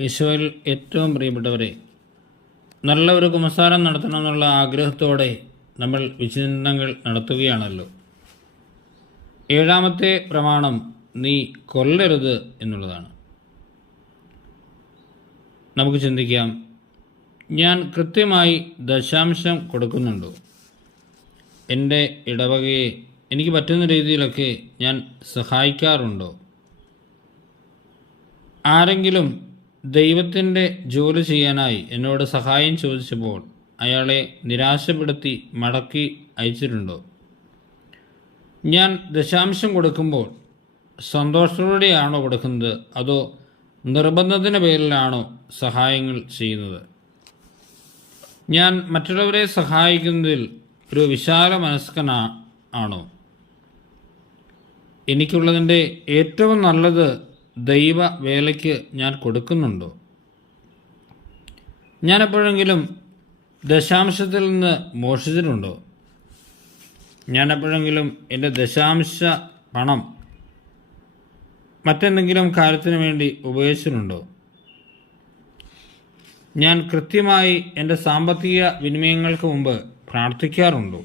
ഈശോയിൽ ഏറ്റവും പ്രിയപ്പെട്ടവരെ നല്ല ഒരു കുമസാരം നടത്തണമെന്നുള്ള ആഗ്രഹത്തോടെ നമ്മൾ വിചിന്തനങ്ങൾ നടത്തുകയാണല്ലോ. ഏഴാമത്തെ പ്രമാണം നീ കൊല്ലരുത് എന്നുള്ളതാണ്. നമുക്ക് ചിന്തിക്കാം ഞാൻ കൃത്യമായി ദശാംശം കൊടുക്കുന്നുണ്ടോ? എന്റെ ഇടവകയെ എനിക്ക് പറ്റുന്ന രീതിയിലൊക്കെ ഞാൻ സഹായിക്കാറുണ്ടോ? ആരെങ്കിലും ദൈവത്തിന്റെ ജോലി ചെയ്യാനായി എന്നോട് സഹായം ചോദിച്ചപ്പോൾ അയാളെ നിരാശപ്പെടുത്തി മടക്കി അയച്ചിട്ടുണ്ടോ? ഞാൻ ദശാംശം കൊടുക്കുമ്പോൾ സന്തോഷത്തോടെയാണോ കൊടുക്കുന്നത്? അതോ നിർബന്ധത്തിന്റെ പേരിലാണോ സഹായങ്ങൾ ചെയ്യുന്നത്? ഞാൻ മറ്റുള്ളവരെ സഹായിക്കുന്നതിൽ ഒരു വിശാല മനസ്കനാണോ എനിക്കുള്ളതിന്റെ ഏറ്റവും നല്ലത് ദൈവ വേലയ്ക്ക് ഞാൻ കൊടുക്കുന്നുണ്ടോ? ഞാൻ എപ്പോഴെങ്കിലും ദശാംശത്തിൽ നിന്ന് മോഷിച്ചിട്ടുണ്ടോ ഞാൻ എപ്പോഴെങ്കിലും എന്റെ ദശാംശ പണം മറ്റെന്തെങ്കിലും കാര്യത്തിന് വേണ്ടി ഉപയോഗിച്ചിട്ടുണ്ടോ? ഞാൻ കൃത്യമായി എന്റെ സാമ്പത്തിക വിനിമയങ്ങൾക്ക് മുമ്പ് പ്രാർത്ഥിക്കാറുണ്ടോ?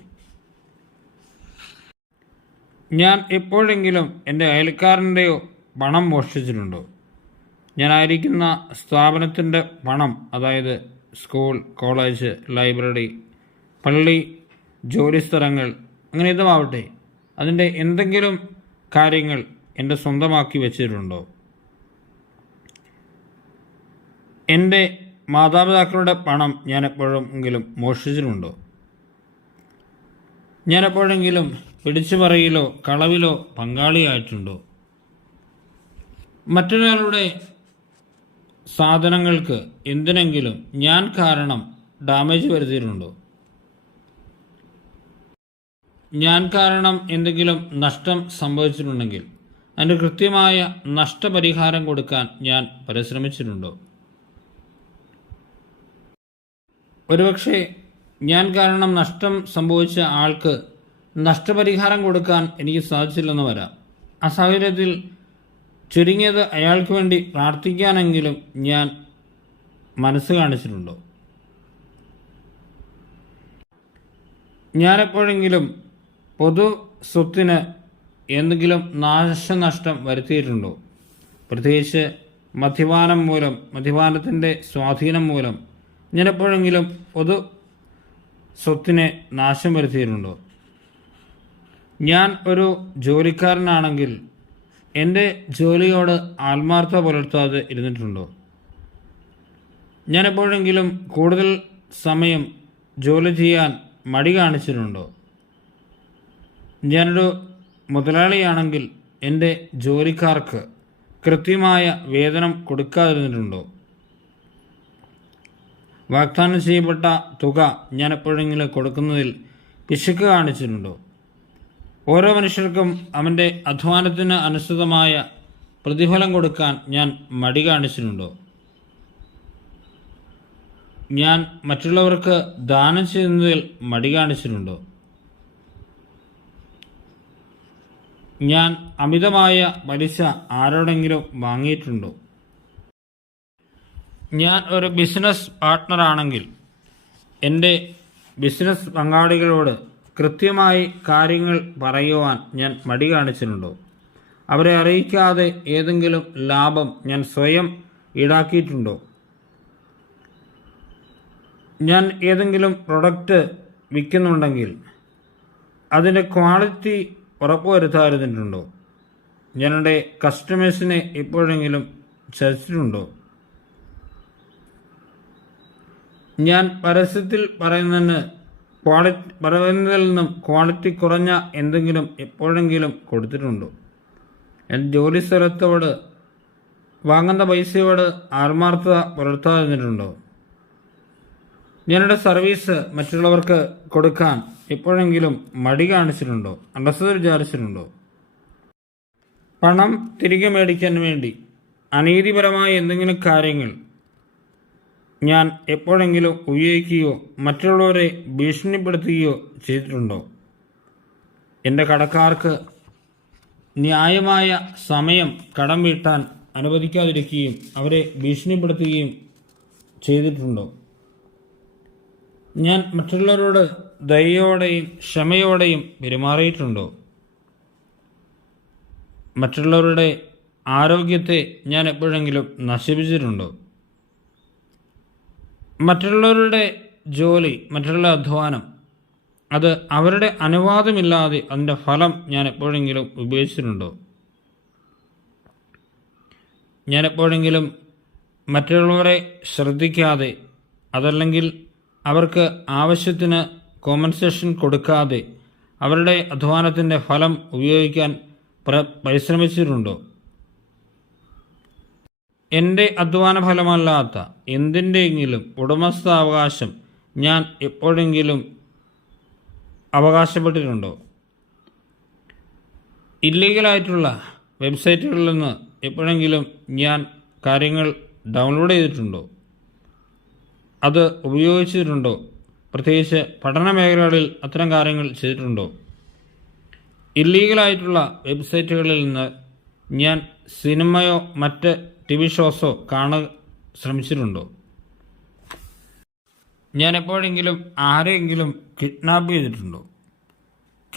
ഞാൻ എപ്പോഴെങ്കിലും എന്റെ അയൽക്കാരന്റെയോ പണം മോഷ്ടിച്ചിട്ടുണ്ടോ. ഞാനായിരിക്കുന്ന സ്ഥാപനത്തിന്റെ പണം അതായത് സ്കൂൾ കോളേജ് ലൈബ്രറി പള്ളി ജോലിസ്ഥലങ്ങൾ അങ്ങനെ ഇതുമാവട്ടെ അതിന്റെ എന്തെങ്കിലും കാര്യങ്ങൾ എന്റെ സ്വന്തമാക്കി വെച്ചിട്ടുണ്ടോ? എന്റെ മാതാപിതാക്കളുടെ പണം ഞാൻ എപ്പോഴെങ്കിലും മോഷ്ടിച്ചിട്ടുണ്ടോ? ഞാൻ എപ്പോഴെങ്കിലും പിടിച്ചു പറയിലോ കളവിലോ പങ്കാളിയായിട്ടുണ്ടോ? മറ്റൊരാളുടെ സാധനങ്ങൾക്ക് എന്തിനെങ്കിലും ഞാൻ കാരണം ഡാമേജ് വരുത്തിയിട്ടുണ്ടോ? ഞാൻ കാരണം എന്തെങ്കിലും നഷ്ടം സംഭവിച്ചിട്ടുണ്ടെങ്കിൽ അതിന് കൃത്യമായ നഷ്ടപരിഹാരം കൊടുക്കാൻ ഞാൻ പരിശ്രമിച്ചിട്ടുണ്ടോ? ഒരുപക്ഷെ ഞാൻ കാരണം നഷ്ടം സംഭവിച്ച ആൾക്ക് നഷ്ടപരിഹാരം കൊടുക്കാൻ എനിക്ക് സാധിച്ചില്ലെന്ന് വരാം. ആ സാഹചര്യത്തിൽ ചുരുങ്ങിയത് അയാൾക്ക് വേണ്ടി പ്രാർത്ഥിക്കാനെങ്കിലും ഞാൻ മനസ്സ് കാണിച്ചിട്ടുണ്ടോ? ഞാനെപ്പോഴെങ്കിലും പൊതു സ്വത്തിന് എന്തെങ്കിലും നാശനഷ്ടം വരുത്തിയിട്ടുണ്ടോ? പ്രത്യേകിച്ച് മദ്യപാനം മൂലം മദ്യപാനത്തിന്റെ സ്വാധീനം മൂലം ഞാനെപ്പോഴെങ്കിലും പൊതു സ്വത്തിനെ നാശം വരുത്തിയിട്ടുണ്ടോ? ഞാൻ ഒരു ജോലിക്കാരനാണെങ്കിൽ എന്റെ ജോലിയോട് ആത്മാർത്ഥത പുലർത്താതെ ഇരുന്നിട്ടുണ്ടോ? ഞാൻ എപ്പോഴെങ്കിലും കൂടുതൽ സമയം ജോലി ചെയ്യാൻ മടി കാണിച്ചിട്ടുണ്ടോ? ഞാനൊരു മുതലാളിയാണെങ്കിൽ എന്റെ ജോലിക്കാർക്ക് കൃത്യമായ വേതനം കൊടുക്കാതിരുന്നിട്ടുണ്ടോ? വാഗ്ദാനം ചെയ്യപ്പെട്ട തുക ഞാൻ എപ്പോഴെങ്കിലും കൊടുക്കുന്നതിൽ പിശുക്ക് കാണിച്ചിട്ടുണ്ടോ? ഓരോ മനുഷ്യർക്കും അവന്റെ അധ്വാനത്തിന് അനുസൃതമായ പ്രതിഫലം കൊടുക്കാൻ ഞാൻ മടി കാണിച്ചിട്ടുണ്ടോ? ഞാൻ മറ്റുള്ളവർക്ക് ദാനം ചെയ്യുന്നതിൽ മടി കാണിച്ചിട്ടുണ്ടോ? ഞാൻ അമിതമായ പലിശ ആരോടെങ്കിലും വാങ്ങിയിട്ടുണ്ടോ? ഞാൻ ഒരു ബിസിനസ് പാർട്ട്ണറാണെങ്കിൽ എന്റെ ബിസിനസ് പങ്കാളികളോട് കൃത്യമായി കാര്യങ്ങൾ പറയുവാൻ ഞാൻ മടി കാണിച്ചിട്ടുണ്ടോ? അവരെ അറിയിക്കാതെ ഏതെങ്കിലും ലാഭം ഞാൻ സ്വയം ഈടാക്കിയിട്ടുണ്ടോ? ഞാൻ ഏതെങ്കിലും പ്രൊഡക്റ്റ് വിൽക്കുന്നുണ്ടെങ്കിൽ അതിന്റെ ക്വാളിറ്റി ഉറപ്പുവരുത്താതിരുന്നിട്ടുണ്ടോ? ഞാൻ കസ്റ്റമേഴ്സിനെ എപ്പോഴെങ്കിലും ചതിച്ചിട്ടുണ്ടോ? ഞാൻ പരസ്യത്തിൽ പറയുന്നതിന് ക്വാളിറ്റി പറയുന്നതിൽ നിന്നും ക്വാളിറ്റി കുറഞ്ഞ എന്തെങ്കിലും എപ്പോഴെങ്കിലും കൊടുത്തിട്ടുണ്ടോ? എന്റെ ജോലി സ്ഥലത്തോട് വാങ്ങുന്ന പൈസയോട് ആത്മാർത്ഥത പുലർത്താതിരുന്നിട്ടുണ്ടോ? ഞാനെന്റെ സർവീസ് മറ്റുള്ളവർക്ക് കൊടുക്കാൻ എപ്പോഴെങ്കിലും മടി കാണിച്ചിട്ടുണ്ടോ? അണ്ടസ്ഥത വിചാരിച്ചിട്ടുണ്ടോ? പണം തിരികെ മേടിക്കാൻ വേണ്ടി അനീതിപരമായ എന്തെങ്കിലും കാര്യങ്ങൾ ഞാൻ എപ്പോഴെങ്കിലും ഉപയോഗിക്കുകയോ മറ്റുള്ളവരെ ഭീഷണിപ്പെടുത്തുകയോ ചെയ്തിട്ടുണ്ടോ? എന്റെ കടക്കാർക്ക് ന്യായമായ സമയം കടം വീട്ടാൻ അനുവദിക്കാതിരിക്കുകയും അവരെ ഭീഷണിപ്പെടുത്തുകയും ചെയ്തിട്ടുണ്ടോ? ഞാൻ മറ്റുള്ളവരോട് ദയയോടെയും ക്ഷമയോടെയും പെരുമാറിയിട്ടുണ്ടോ? മറ്റുള്ളവരുടെ ആരോഗ്യത്തെ ഞാൻ എപ്പോഴെങ്കിലും നശിപ്പിച്ചിട്ടുണ്ടോ? മറ്റുള്ളവരുടെ ജോലി മറ്റുള്ള അധ്വാനം അത് അവരുടെ അനുവാദമില്ലാതെ അതിന്റെ ഫലം ഞാൻ എപ്പോഴെങ്കിലും ഉപയോഗിച്ചിട്ടുണ്ടോ? ഞാൻ എപ്പോഴെങ്കിലും മറ്റുള്ളവരെ ശ്രദ്ധിക്കാതെ അതല്ലെങ്കിൽ അവർക്ക് ആവശ്യത്തിന് കോമ്പൻസേഷൻ കൊടുക്കാതെ അവരുടെ അധ്വാനത്തിന്റെ ഫലം ഉപയോഗിക്കാൻ പ്ര പരിശ്രമിച്ചിട്ടുണ്ടോ? എന്റെ അധ്വാന ഫലമല്ലാത്ത എന്തിന്റെയെങ്കിലും ഉടമസ്ഥാവകാശം ഞാൻ എപ്പോഴെങ്കിലും അവകാശപ്പെട്ടിട്ടുണ്ടോ? ഇല്ലീഗലായിട്ടുള്ള വെബ്സൈറ്റുകളിൽ നിന്ന് എപ്പോഴെങ്കിലും ഞാൻ കാര്യങ്ങൾ ഡൗൺലോഡ് ചെയ്തിട്ടുണ്ടോ? അത് ഉപയോഗിച്ചിട്ടുണ്ടോ? പ്രത്യേകിച്ച് പഠന മേഖലകളിൽ അത്തരം കാര്യങ്ങൾ ചെയ്തിട്ടുണ്ടോ? ഇല്ലീഗലായിട്ടുള്ള വെബ്സൈറ്റുകളിൽ നിന്ന് ഞാൻ സിനിമയോ മറ്റ് ടി വി ഷോസോ കാണാൻ ശ്രമിച്ചിട്ടുണ്ടോ? ഞാൻ എപ്പോഴെങ്കിലും ആരെയെങ്കിലും കിഡ്നാപ്പ് ചെയ്തിട്ടുണ്ടോ?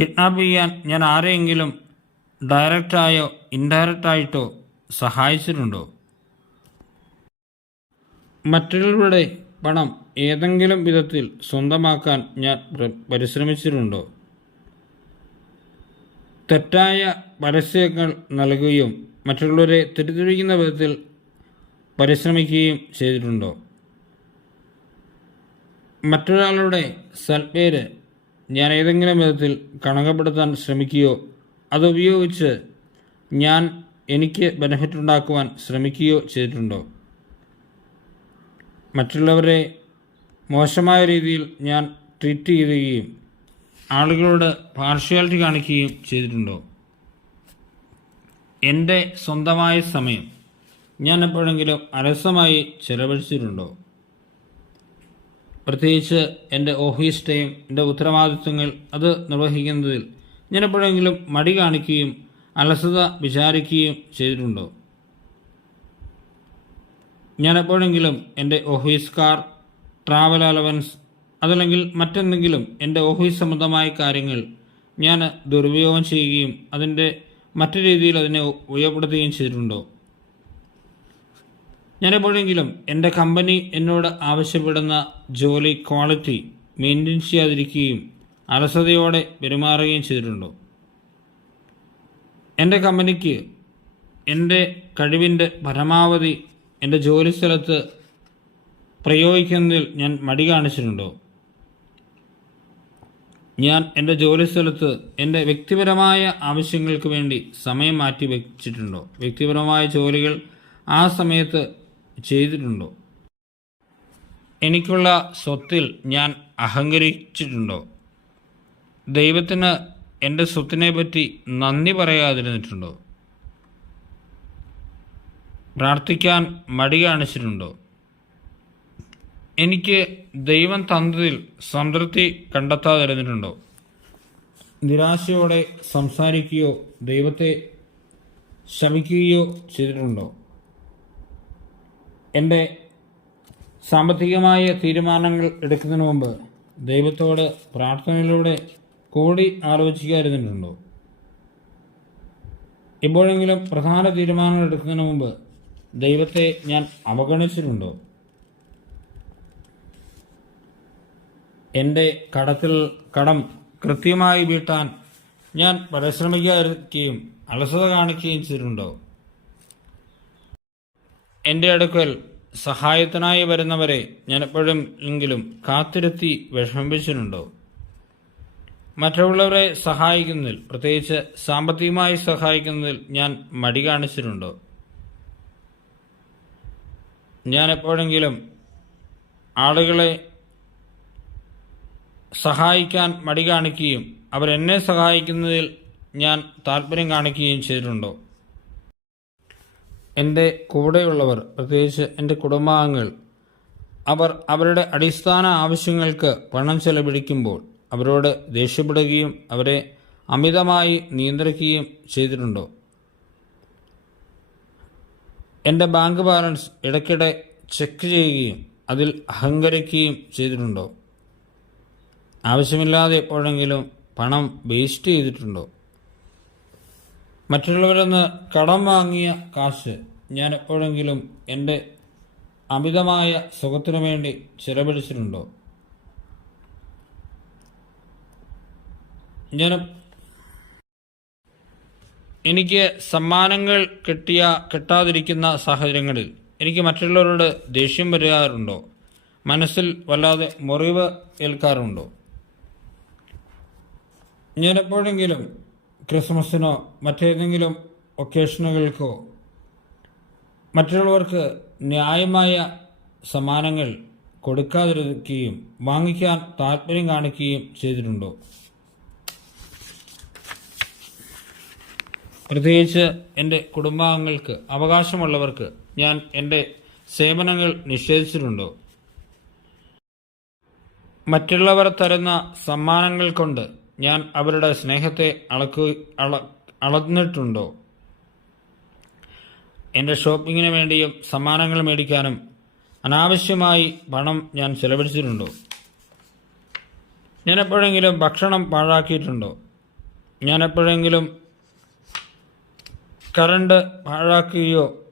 കിഡ്നാപ്പ് ചെയ്യാൻ ഞാൻ ആരെയെങ്കിലും ഡയറക്റ്റായോ ഇൻഡയറക്റ്റായിട്ടോ സഹായിച്ചിട്ടുണ്ടോ? മറ്റുള്ളവരുടെ പണം ഏതെങ്കിലും വിധത്തിൽ സ്വന്തമാക്കാൻ ഞാൻ പ്ര- പരിശ്രമിച്ചിട്ടുണ്ടോ? തെറ്റായ പരസ്യങ്ങൾ നൽകുകയും മറ്റുള്ളവരെ തെറ്റിദ്ധരിക്കുന്ന വിധത്തിൽ പരിശ്രമിക്കുകയും ചെയ്തിട്ടുണ്ടോ? മറ്റൊരാളുടെ സൽപ്പേര് ഞാൻ ഏതെങ്കിലും വിധത്തിൽ കണക്കപ്പെടുത്താൻ ശ്രമിക്കുകയോ അതുപയോഗിച്ച് ഞാൻ എനിക്ക് ബെനിഫിറ്റ് ഉണ്ടാക്കുവാൻ ശ്രമിക്കുകയോ ചെയ്തിട്ടുണ്ടോ? മറ്റുള്ളവരെ മോശമായ രീതിയിൽ ഞാൻ ട്രീറ്റ് ചെയ്യുകയും ആളുകളോട് പാർഷ്യാലിറ്റി കാണിക്കുകയും ചെയ്തിട്ടുണ്ടോ? എന്റെ സ്വന്തമായ സമയം ഞാൻ എപ്പോഴെങ്കിലും അലസമായി ചെലവഴിച്ചിട്ടുണ്ടോ? പ്രത്യേകിച്ച് എന്റെ ഓഫീസ് ടൈം എന്റെ ഉത്തരവാദിത്വങ്ങൾ അത് നിർവഹിക്കുന്നതിൽ ഞാൻ എപ്പോഴെങ്കിലും മടി കാണിക്കുകയും അലസത വിചാരിക്കുകയും ചെയ്തിട്ടുണ്ടോ? ഞാൻ എപ്പോഴെങ്കിലും എന്റെ ഓഫീസ് കാർ ട്രാവൽ അലവൻസ് അതല്ലെങ്കിൽ മറ്റെന്തെങ്കിലും എന്റെ ഓഫീസ് സംബന്ധമായ കാര്യങ്ങൾ ഞാൻ ദുരുപയോഗം ചെയ്യുകയും അതിന്റെ മറ്റു രീതിയിൽ അതിനെ ഉപയോഗപ്പെടുത്തുകയും ചെയ്തിട്ടുണ്ടോ? ഞാൻ എപ്പോഴെങ്കിലും എന്റെ കമ്പനി എന്നോട് ആവശ്യപ്പെടുന്ന ജോലി ക്വാളിറ്റി മെയിന്റെയിൻ ചെയ്യാതിരിക്കുകയും അലസതയോടെ പെരുമാറുകയും ചെയ്തിട്ടുണ്ടോ? എന്റെ കമ്പനിക്ക് എന്റെ കഴിവിന്റെ പരമാവധി എന്റെ ജോലി സ്ഥലത്ത് പ്രയോഗിക്കുന്നതിൽ ഞാൻ മടി കാണിച്ചിട്ടുണ്ടോ? ഞാൻ എന്റെ ജോലി സ്ഥലത്ത് എന്റെ വ്യക്തിപരമായ ആവശ്യങ്ങൾക്ക് വേണ്ടി സമയം മാറ്റി വെച്ചിട്ടുണ്ടോ? വ്യക്തിപരമായ ജോലികൾ ആ സമയത്ത് ചെയ്തിട്ടുണ്ടോ? എനിക്കുള്ള സ്വത്തിൽ ഞാൻ അഹങ്കരിച്ചിട്ടുണ്ടോ? ദൈവത്തിന് എന്റെ സ്വത്തിനെ പറ്റി നന്ദി പറയാതിരുന്നിട്ടുണ്ടോ? പ്രാർത്ഥിക്കാൻ മടി കാണിച്ചിട്ടുണ്ടോ? എനിക്ക് ദൈവം തന്നതിൽ സംതൃപ്തി കണ്ടെത്താതിരുന്നിട്ടുണ്ടോ നിരാശയോടെ സംസാരിക്കുകയോ ദൈവത്തെ ശമിക്കുകയോ ചെയ്തിട്ടുണ്ടോ? എന്റെ സാമ്പത്തികമായ തീരുമാനങ്ങൾ എടുക്കുന്നതിന് മുമ്പ് ദൈവത്തോട് പ്രാർത്ഥനയിലൂടെ കൂടി ആലോചിക്കാതിരുന്നിട്ടുണ്ടോ എപ്പോഴെങ്കിലും പ്രധാന തീരുമാനങ്ങൾ എടുക്കുന്നതിന് മുമ്പ് ദൈവത്തെ ഞാൻ അവഗണിച്ചിട്ടുണ്ടോ? എന്റെ കടത്തിൽ കടം കൃത്യമായി വീട്ടാൻ ഞാൻ പരിശ്രമിക്കാതിരിക്കുകയും അലസത കാണിക്കുകയും ചെയ്തിട്ടുണ്ടോ? എന്റെ അടുക്കൽ സഹായത്തിനായി വരുന്നവരെ ഞാൻ എപ്പോഴും എങ്കിലും കാത്തിരുത്തി വിഷമിപ്പിച്ചിട്ടുണ്ടോ? മറ്റുള്ളവരെ സഹായിക്കുന്നതിൽ പ്രത്യേകിച്ച് സാമ്പത്തികമായി സഹായിക്കുന്നതിൽ ഞാൻ മടി കാണിച്ചിട്ടുണ്ടോ? ഞാൻ എപ്പോഴെങ്കിലും ആളുകളെ സഹായിക്കാൻ മടി കാണിക്കുകയും അവരെന്നെ സഹായിക്കുന്നതിൽ ഞാൻ താല്പര്യം കാണിക്കുകയും ചെയ്തിട്ടുണ്ടോ? എന്റെ കൂടെയുള്ളവർ പ്രത്യേകിച്ച് എന്റെ കുടുംബാംഗങ്ങൾ അവർ അവരുടെ അടിസ്ഥാന ആവശ്യങ്ങൾക്ക് പണം ചെലവഴിക്കുമ്പോൾ അവരോട് ദേഷ്യപ്പെടുകയും അവരെ അമിതമായി നിയന്ത്രിക്കുകയും ചെയ്തിട്ടുണ്ടോ? എന്റെ ബാങ്ക് ബാലൻസ് ഇടയ്ക്കിടെ ചെക്ക് ചെയ്യുകയും അതിൽ അഹങ്കരിക്കുകയും ചെയ്തിട്ടുണ്ടോ? ആവശ്യമില്ലാതെ എപ്പോഴെങ്കിലും പണം വേസ്റ്റ് ചെയ്തിട്ടുണ്ടോ? മറ്റുള്ളവരിൽ നിന്ന് കടം വാങ്ങിയ കാശ് ഞാൻ എപ്പോഴെങ്കിലും എന്റെ അമിതമായ സുഖത്തിനു വേണ്ടി ചിലവഴിച്ചിട്ടുണ്ടോ? ഞാൻ എനിക്ക് സമ്മാനങ്ങൾ കിട്ടിയ കിട്ടാതിരിക്കുന്ന സാഹചര്യങ്ങളിൽ എനിക്ക് മറ്റുള്ളവരോട് ദേഷ്യം വരാറുണ്ടോ? മനസ്സിൽ വല്ലാതെ മുറിവ് ഏൽക്കാറുണ്ടോ? ഞാൻ എപ്പോഴെങ്കിലും ക്രിസ്മസിനോ മറ്റേതെങ്കിലും ഒക്കേഷനുകൾക്കോ മറ്റുള്ളവർക്ക് ന്യായമായ സമ്മാനങ്ങൾ കൊടുക്കാതിരിക്കുകയും വാങ്ങിക്കാൻ താല്പര്യം കാണിക്കുകയും ചെയ്തിട്ടുണ്ടോ? പ്രത്യേകിച്ച് എന്റെ കുടുംബാംഗങ്ങൾക്ക് അവകാശമുള്ളവർക്ക് ഞാൻ എന്റെ സേവനങ്ങൾ നിഷേധിച്ചിട്ടുണ്ടോ? മറ്റുള്ളവർ തരുന്ന സമ്മാനങ്ങൾ കൊണ്ട് ഞാൻ അവരുടെ സ്നേഹത്തെ അളക്കു അള അളന്നിട്ടുണ്ടോ? എന്റെ ഷോപ്പിങ്ങിന് വേണ്ടിയും സമ്മാനങ്ങൾ മേടിക്കാനും അനാവശ്യമായി പണം ഞാൻ ചെലവഴിച്ചിട്ടുണ്ടോ? ഞാൻ എപ്പോഴെങ്കിലും ഭക്ഷണം പാഴാക്കിയിട്ടുണ്ടോ? ഞാൻ എപ്പോഴെങ്കിലും കറണ്ട് പാഴാക്കുകയോ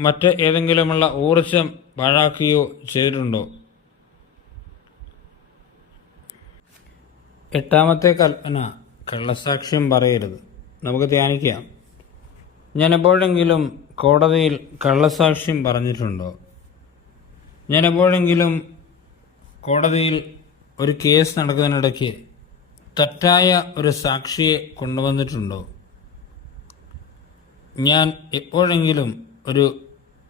മറ്റ് ഏതെങ്കിലുമുള്ള ഊർജം പാഴാക്കുകയോ ചെയ്തിട്ടുണ്ടോ? എട്ടാമത്തെ കൽപ്പന കള്ളസാക്ഷ്യം പറയരുത്. നമുക്ക് ധ്യാനിക്കാം. ഞാൻ എപ്പോഴെങ്കിലും കോടതിയിൽ കള്ളസാക്ഷ്യം പറഞ്ഞിട്ടുണ്ടോ? ഞാൻ എപ്പോഴെങ്കിലും കോടതിയിൽ ഒരു കേസ് നടക്കുന്നതിനിടയ്ക്ക് തെറ്റായ ഒരു സാക്ഷിയെ കൊണ്ടുവന്നിട്ടുണ്ടോ? ഞാൻ എപ്പോഴെങ്കിലും ഒരു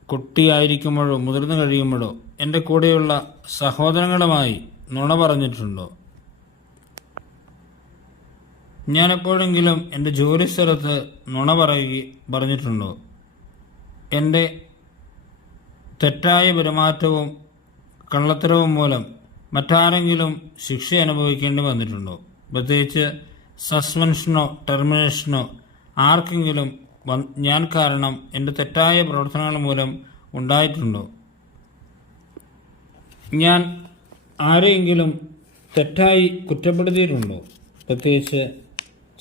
കുട്ടിയായിരിക്കുമ്പോഴോ മുതിർന്നു കഴിയുമ്പോഴോ എന്റെ കൂടെയുള്ള സഹോദരങ്ങളുമായി നുണ പറഞ്ഞിട്ടുണ്ടോ? ഞാൻ എപ്പോഴെങ്കിലും എന്റെ ജോലി സ്ഥലത്ത് നുണ പറയുക പറഞ്ഞിട്ടുണ്ടോ? എന്റെ തെറ്റായ പെരുമാറ്റവും കള്ളത്തരവും മൂലം മറ്റാരെങ്കിലും ശിക്ഷ അനുഭവിക്കേണ്ടി വന്നിട്ടുണ്ടോ? പ്രത്യേകിച്ച് സസ്പെൻഷനോ ടെർമിനേഷനോ ആർക്കെങ്കിലും ഞാൻ കാരണം എന്റെ തെറ്റായ പ്രവർത്തനങ്ങൾ മൂലം ഉണ്ടായിട്ടുണ്ടോ? ഞാൻ ആരെയെങ്കിലും തെറ്റായി കുറ്റപ്പെടുത്തിയിട്ടുണ്ടോ? പ്രത്യേകിച്ച്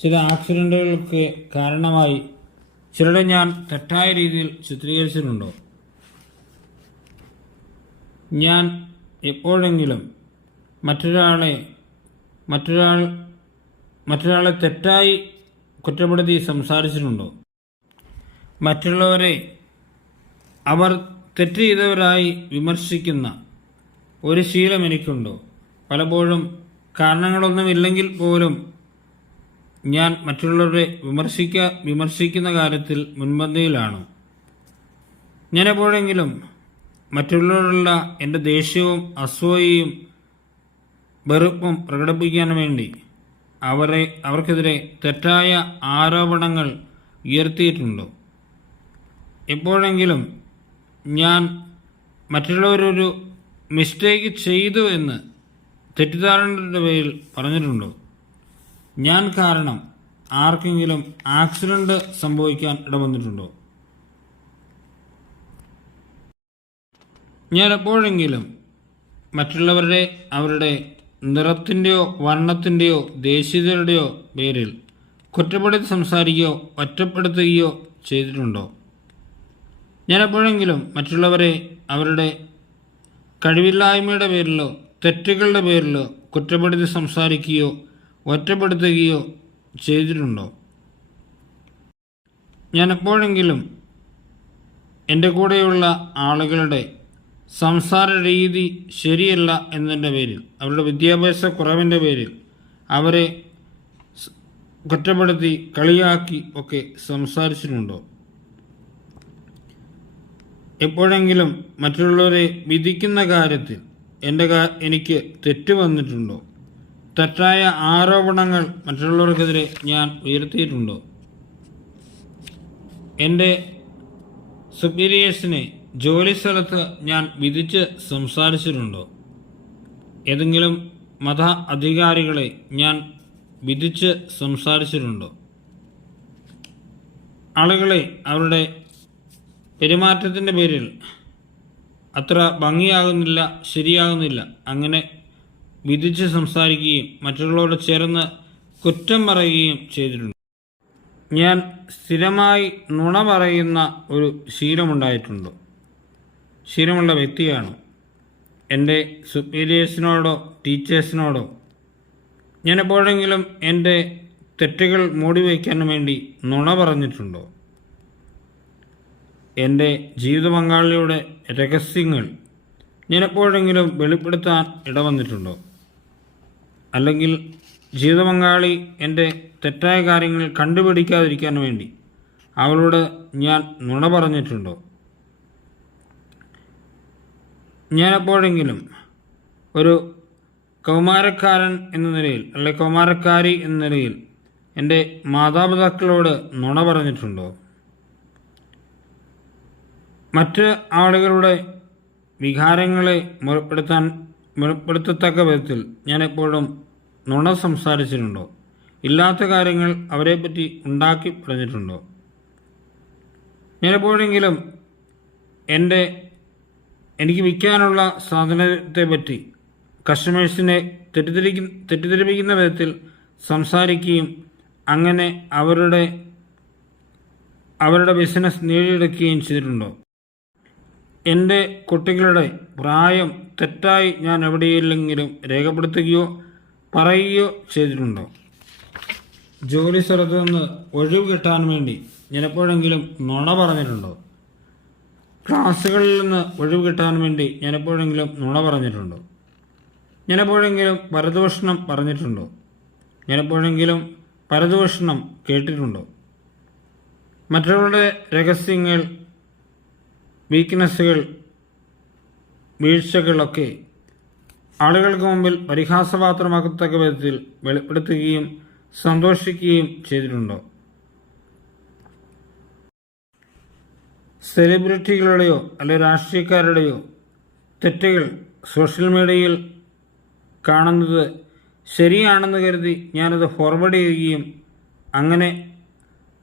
ചില ആക്സിഡന്റുകൾക്ക് കാരണമായി. ചിലരെ ഞാൻ തെറ്റായ രീതിയിൽ ചിത്രീകരിച്ചിട്ടുണ്ടോ? ഞാൻ എപ്പോഴെങ്കിലും മറ്റൊരാളെ മറ്റൊരാൾ മറ്റൊരാളെ തെറ്റായി കുറ്റപ്പെടുത്തി സംസാരിച്ചിട്ടുണ്ടോ? മറ്റുള്ളവരെ അവർ തെറ്റ് ചെയ്തവരായി വിമർശിക്കുന്ന ഒരു ശീലം എനിക്കുണ്ടോ? പലപ്പോഴും കാരണങ്ങളൊന്നുമില്ലെങ്കിൽ പോലും ഞാൻ മറ്റുള്ളവരെ വിമർശിക്ക വിമർശിക്കുന്ന കാര്യത്തിൽ മുൻപന്തിയിലാണ്. ഞാൻ എപ്പോഴെങ്കിലും മറ്റുള്ളവരുള്ള എന്റെ ദേഷ്യവും അസൂയയും വെറുപ്പും പ്രകടിപ്പിക്കാൻ വേണ്ടി അവരെ അവർക്കെതിരെ തെറ്റായ ആരോപണങ്ങൾ ഉയർത്തിയിട്ടുണ്ടോ? എപ്പോഴെങ്കിലും ഞാൻ മറ്റുള്ളവരൊരു മിസ്റ്റേക്ക് ചെയ്തു എന്ന് തെറ്റിദ്ധാരണയുടെ പേരിൽ പറഞ്ഞിട്ടുണ്ടോ? ഞാൻ കാരണം ആർക്കെങ്കിലും ആക്സിഡന്റ് സംഭവിക്കാൻ ഇടവന്നിട്ടുണ്ടോ? ഞാൻ എപ്പോഴെങ്കിലും മറ്റുള്ളവരുടെ അവരുടെ നിറത്തിന്റെയോ വർണത്തിന്റെയോ ദേശീയതയുടെയോ പേരിൽ കുറ്റപ്പെടുത്തി സംസാരിക്കുകയോ ഒറ്റപ്പെടുത്തുകയോ ചെയ്തിട്ടുണ്ടോ? ഞാൻ എപ്പോഴെങ്കിലും മറ്റുള്ളവരെ അവരുടെ കഴിവില്ലായ്മയുടെ പേരിലോ തെറ്റുകളുടെ പേരിലോ കുറ്റപ്പെടുത്തി സംസാരിക്കുകയോ ഒറ്റപ്പെടുത്തുകയോ ചെയ്തിട്ടുണ്ടോ? ഞാൻ എപ്പോഴെങ്കിലും എന്റെ കൂടെയുള്ള ആളുകളുടെ സംസാര രീതി ശരിയല്ല എന്നതിന്റെ പേരിൽ അവരുടെ വിദ്യാഭ്യാസ കുറവിന്റെ പേരിൽ അവരെ കുറ്റപ്പെടുത്തി കളിയാക്കി ഒക്കെ സംസാരിച്ചിട്ടുണ്ടോ? എപ്പോഴെങ്കിലും മറ്റുള്ളവരെ വിധിക്കുന്ന കാര്യത്തിൽ എന്റെ എനിക്ക് തെറ്റ് വന്നിട്ടുണ്ടോ? തെറ്റായ ആരോപണങ്ങൾ മറ്റുള്ളവർക്കെതിരെ ഞാൻ ഉയർത്തിയിട്ടുണ്ടോ? എന്റെ സുപ്പീരിയേഴ്സിനെ ജോലിസ്ഥലത്ത് ഞാൻ വിധിച്ച് സംസാരിച്ചിട്ടുണ്ടോ? ഏതെങ്കിലും മത അധികാരികളെ ഞാൻ വിധിച്ച് സംസാരിച്ചിട്ടുണ്ടോ? ആളുകളെ അവരുടെ പെരുമാറ്റത്തിന്റെ പേരിൽ അത്ര ഭംഗിയാകുന്നില്ല ശരിയാകുന്നില്ല അങ്ങനെ വിധിച്ച് സംസാരിക്കുകയും മറ്റുള്ളവരോട് ചേർന്ന് കുറ്റം പറയുകയും ചെയ്തിട്ടുണ്ട്. ഞാൻ സ്ഥിരമായി നുണ പറയുന്ന ഒരു ശീലമുണ്ടായിട്ടുണ്ടോ. ശീലമുള്ള വ്യക്തിയാണ്. എന്റെ സുപ്പീരിയേഴ്സിനോടോ ടീച്ചേഴ്സിനോടോ ഞാൻ എപ്പോഴെങ്കിലും എന്റെ തെറ്റുകൾ മൂടി വയ്ക്കാൻ വേണ്ടി നുണ പറഞ്ഞിട്ടുണ്ടോ? എന്റെ ജീവിത പങ്കാളിയുടെ രഹസ്യങ്ങൾ ഞാൻ എപ്പോഴെങ്കിലും വെളിപ്പെടുത്താൻ ഇടവന്നിട്ടുണ്ടോ? അല്ലെങ്കിൽ ജീവിത പങ്കാളി എന്റെ തെറ്റായ കാര്യങ്ങൾ കണ്ടുപിടിക്കാതിരിക്കാൻ വേണ്ടി അവളോട് ഞാൻ നുണ പറഞ്ഞിട്ടുണ്ടോ? ഞാൻ എപ്പോഴെങ്കിലും ഒരു കൗമാരക്കാരൻ എന്ന നിലയിൽ അല്ലെ കൗമാരക്കാരി എന്ന നിലയിൽ എന്റെ മാതാപിതാക്കളോട് നുണ പറഞ്ഞിട്ടുണ്ടോ? മറ്റ് ആളുകളുടെ വികാരങ്ങളെ മുറപ്പെടുത്താൻ മുറപ്പെടുത്തത്തക്ക വിധത്തിൽ ഞാൻ എപ്പോഴും നുണ സംസാരിച്ചിട്ടുണ്ടോ? ഇല്ലാത്ത കാര്യങ്ങൾ അവരെപ്പറ്റി ഉണ്ടാക്കി പറഞ്ഞിട്ടുണ്ടോ? ഞാൻ എപ്പോഴെങ്കിലും എന്റെ എനിക്ക് വിൽക്കാനുള്ള സാധനത്തെ പറ്റി കസ്റ്റമേഴ്സിനെ തെറ്റിദ്ധരിക്ക തെറ്റിദ്ധരിപ്പിക്കുന്ന വിധത്തിൽ സംസാരിക്കുകയും അങ്ങനെ അവരുടെ അവരുടെ ബിസിനസ് നേടിയെടുക്കുകയും ചെയ്തിട്ടുണ്ടോ? എന്റെ കുട്ടികളുടെ പ്രായം തെറ്റായി ഞാൻ എവിടെയെങ്കിലും രേഖപ്പെടുത്തുകയോ പറയുകയോ ചെയ്തിട്ടുണ്ടോ? ജോലി സ്ഥലത്ത് നിന്ന് ഒഴിവ് കിട്ടാൻ വേണ്ടി ഞാൻ എപ്പോഴെങ്കിലും നുണ പറഞ്ഞിട്ടുണ്ടോ? ക്ലാസ്സുകളിൽ നിന്ന് ഒഴിവ് കിട്ടാൻ വേണ്ടി ഞാൻ എപ്പോഴെങ്കിലും നുണ പറഞ്ഞിട്ടുണ്ടോ? ഞാൻ എപ്പോഴെങ്കിലും പരദൂഷണം പറഞ്ഞിട്ടുണ്ടോ? ഞാൻ എപ്പോഴെങ്കിലും പരദൂഷണം കേട്ടിട്ടുണ്ടോ? മറ്റുള്ളവരുടെ രഹസ്യങ്ങൾ വീക്ക്നെസ്സുകൾ വീഴ്ചകളൊക്കെ ആളുകൾക്ക് മുമ്പിൽ പരിഹാസപാത്രമാക്കത്തക്ക വിധത്തിൽ വെളിപ്പെടുത്തുകയും സന്തോഷിക്കുകയും ചെയ്തിട്ടുണ്ടോ? സെലിബ്രിറ്റികളുടെയോ അല്ലെ രാഷ്ട്രീയക്കാരുടെയോ തെറ്റുകൾ സോഷ്യൽ മീഡിയയിൽ കാണുന്നത് ശരിയാണെന്ന് കരുതി ഞാനത് ഫോർവേഡ് ചെയ്യുകയും അങ്ങനെ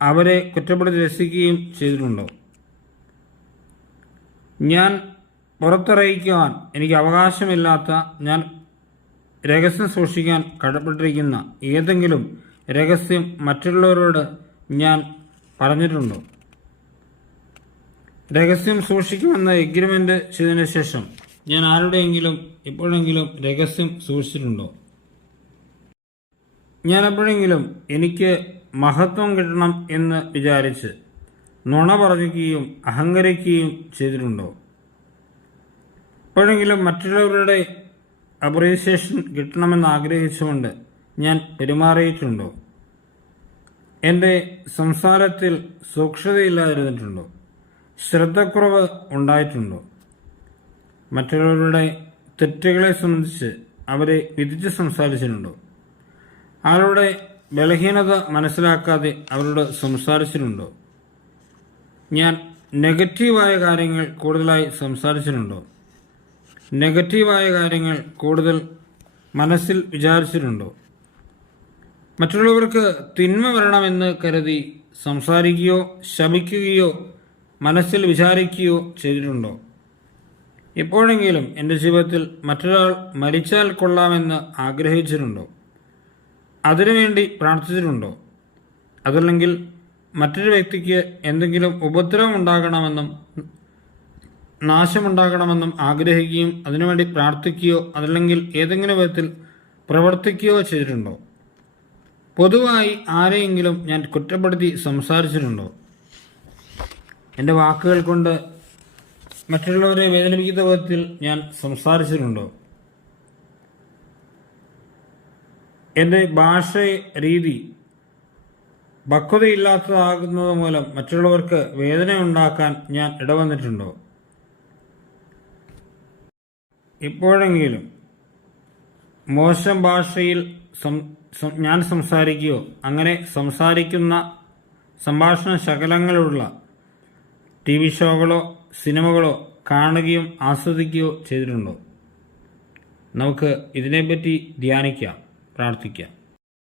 അവരെ കുറ്റപ്പെടുത്തി രസിക്കുകയും ചെയ്തിട്ടുണ്ടോ? ഞാൻ പുറത്തറിയിക്കുവാൻ എനിക്ക് അവകാശമില്ലാത്ത ഞാൻ രഹസ്യം സൂക്ഷിക്കാൻ കടപ്പെട്ടിരിക്കുന്ന ഏതെങ്കിലും രഹസ്യം മറ്റുള്ളവരോട് ഞാൻ പറഞ്ഞിട്ടുണ്ടോ? രഹസ്യം സൂക്ഷിക്കുമെന്ന എഗ്രിമെന്റ് ചെയ്തതിനു ശേഷം ഞാൻ ആരുടെയെങ്കിലും എപ്പോഴെങ്കിലും രഹസ്യം സൂക്ഷിച്ചിട്ടുണ്ടോ? ഞാൻ എപ്പോഴെങ്കിലും എനിക്ക് മഹത്വം കിട്ടണം എന്ന് വിചാരിച്ച് നുണ പറയുകയും അഹങ്കരിക്കുകയും ചെയ്തിട്ടുണ്ടോ? എപ്പോഴെങ്കിലും മറ്റുള്ളവരുടെ അപ്രീസിയേഷൻ കിട്ടണമെന്ന് ആഗ്രഹിച്ചുകൊണ്ട് ഞാൻ പെരുമാറിയിട്ടുണ്ടോ? എന്റെ സംസാരത്തിൽ സൂക്ഷ്മതയില്ലാതിരുന്നിട്ടുണ്ടോ? ശ്രദ്ധക്കുറവ് ഉണ്ടായിട്ടുണ്ടോ? മറ്റുള്ളവരുടെ തെറ്റുകളെ സംബന്ധിച്ച് അവരെ വിധിച്ച് സംസാരിച്ചിട്ടുണ്ടോ? അവരുടെ ബലഹീനത മനസ്സിലാക്കാതെ അവരോട് സംസാരിച്ചിട്ടുണ്ടോ? ഞാൻ നെഗറ്റീവായ കാര്യങ്ങൾ കൂടുതലായി സംസാരിച്ചിട്ടുണ്ടോ? നെഗറ്റീവായ കാര്യങ്ങൾ കൂടുതൽ മനസ്സിൽ വിചാരിച്ചിട്ടുണ്ടോ? മറ്റുള്ളവർക്ക് തിന്മ വരണമെന്ന് കരുതി സംസാരിക്കുകയോ ശപിക്കുകയോ മനസ്സിൽ വിചാരിക്കുകയോ ചെയ്തിട്ടുണ്ടോ? എപ്പോഴെങ്കിലും എന്റെ ജീവിതത്തിൽ മറ്റൊരാൾ മരിച്ചാൽ കൊള്ളാമെന്ന് ആഗ്രഹിച്ചിട്ടുണ്ടോ? അതിനുവേണ്ടി പ്രാർത്ഥിച്ചിട്ടുണ്ടോ? അതല്ലെങ്കിൽ മറ്റൊരു വ്യക്തിക്ക് എന്തെങ്കിലും ഉപദ്രവം ഉണ്ടാകണമെന്നും നാശമുണ്ടാകണമെന്നും ആഗ്രഹിക്കുകയും അതിനുവേണ്ടി പ്രാർത്ഥിക്കുകയോ അതല്ലെങ്കിൽ ഏതെങ്കിലും വിധത്തിൽ പ്രവർത്തിക്കുകയോ ചെയ്തിട്ടുണ്ടോ? പൊതുവായി ആരെയെങ്കിലും ഞാൻ കുറ്റപ്പെടുത്തി സംസാരിച്ചിട്ടുണ്ടോ? എന്റെ വാക്കുകൾ കൊണ്ട് മറ്റുള്ളവരെ വേദനിപ്പിക്കുന്ന വിധത്തിൽ ഞാൻ സംസാരിച്ചിട്ടുണ്ടോ? എന്റെ ഭാഷ രീതി പക്വതയില്ലാത്തതാകുന്നത് മൂലം മറ്റുള്ളവർക്ക് വേദന ഉണ്ടാക്കാൻ ഞാൻ ഇടവന്നിട്ടുണ്ടോ? ഇപ്പോഴെങ്കിലും മോശം ഭാഷയിൽ ഞാൻ സംസാരിക്കുകയോ അങ്ങനെ സംസാരിക്കുന്ന സംഭാഷണ ശകലങ്ങളുള്ള ടി വി ഷോകളോ സിനിമകളോ കാണുകയും ആസ്വദിക്കുകയോ ചെയ്തിട്ടുണ്ടോ? നമുക്ക് ഇതിനെപ്പറ്റി ധ്യാനിക്കാം പ്രാർത്ഥിക്കാം.